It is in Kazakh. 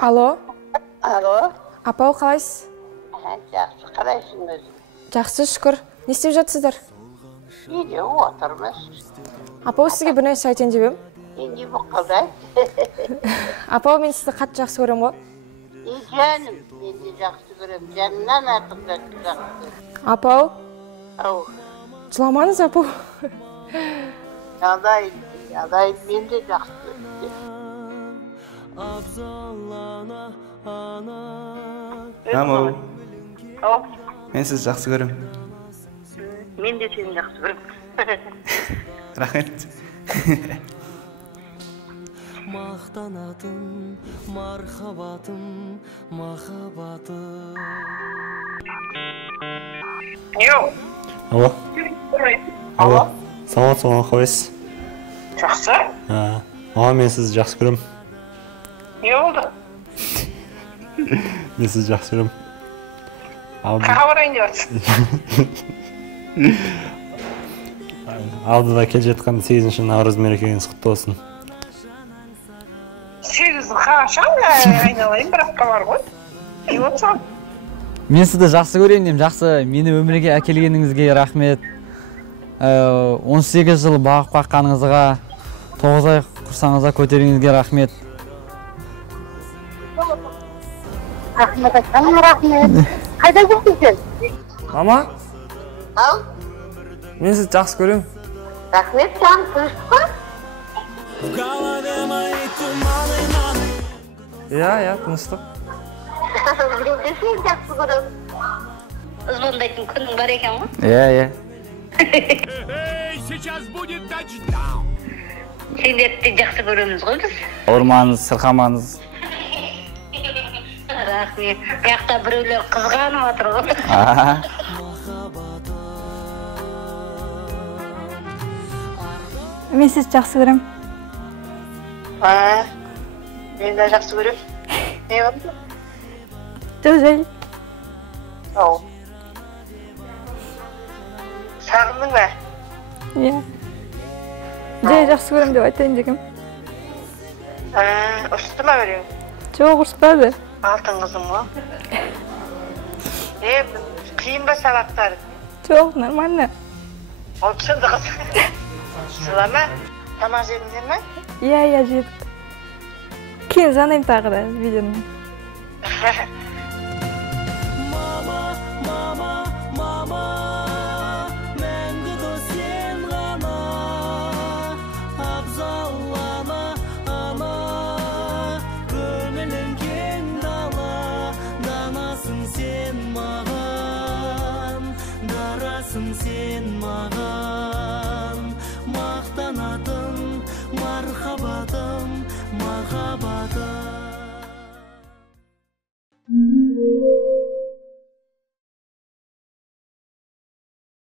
Alo. Alo. Апау қалайсыз? Жақсы, қалайсың өзің? Жақсы, шүкір. Не істеп жатсыздар? Үйде отырмыз. Апау сізге бір нәрсе айтайын деп едім. Не болып қалды? Апау, мен сізді қатты жақсы көремін ғой. Жаным, мен де жақсы көремін. Жанымнан артық жақсы. Апау. Ау. Жыламаңыз, апау. Алайын, мен де жақсы көремін. Ау. Ау. Мен сізді жақсы көремін. Мен де сені жақсы көремін. Рахмет. Мақтанатын мархабатым, махаббатым. Алло. Алло. Саламатсыз, қалайсыз? Жақсы? Мен сізді жақсы көремін. Не болды? Мен сізді жақсы көремін. Қаға барайын деп жатсың? Алдыда келе жатқан 8-ші наурыз мерекеңіз құтты болсын. 8 қашан айналайын, бір апта бар ғой. Не болды саған? Мен сізді жақсы көремін деймін. Жақсы, мені өмірге әкелгеніңізге рахмет. 18 жыл бағып қаққаныңызға, 9 ай құрсаңызға көтеріңізге рахмет. Рахмет айтқаның рахмет. Қайда жүрсің сен? Мама, Ау? мен сізді жақсы көремін. Рахмет, саған тыныштық па? Иә, тыныштық. Мен де сені жақсы көремін. Звондайтын күнің бар екен ғой? Иә. Сендерді жақсы көреміз ғой біз. Ауырмаңыз, сырқамаңыз. Рахмет. Яқта біреулер қызғанып отыр ғой. Мен сізді жақсы көремін. Мен де жақсы көремін. Не болды? Жол. Ау. Сағындың ба? Иә. Жай жақсы көремін деп айтайын дегем. Ұрысты ма біреу? Жоқ, ұрыспады. Алтын қызым ғой. Қиын ба сабақтары? Жоқ, нормально. Ол түсінді қыз. Сылама? Тамақ жедіңдер ме? Иә, жедік. Кейін звондаймын тағы да видеоны. Мәңгі дос сен ғана, абзаллана ана, көңілің кең дала, данасың сен маған, дарасың сен маған.